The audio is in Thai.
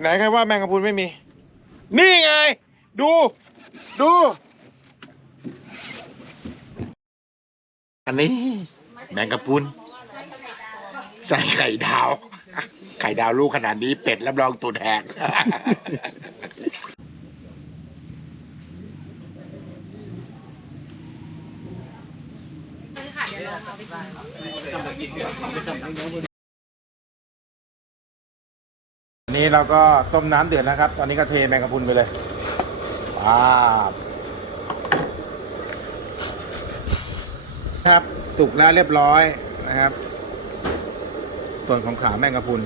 ไหนใครว่าแมงกะพรุนไม่มี นี่ไง ดู ดู อันนี้ แมงกะพรุนใส่ไข่ดาว ไข่ดาวลูกขนาดนี้เป็ดรับรองตูดแหก นี่เราก็ต้มน้ำเดือดนะครับ ตอนนี้ก็เทแมงกะพรุนไปเลยป้าบครับสุกแล้วเรียบร้อยนะครับ ส่วนของขาแมงกะพรุน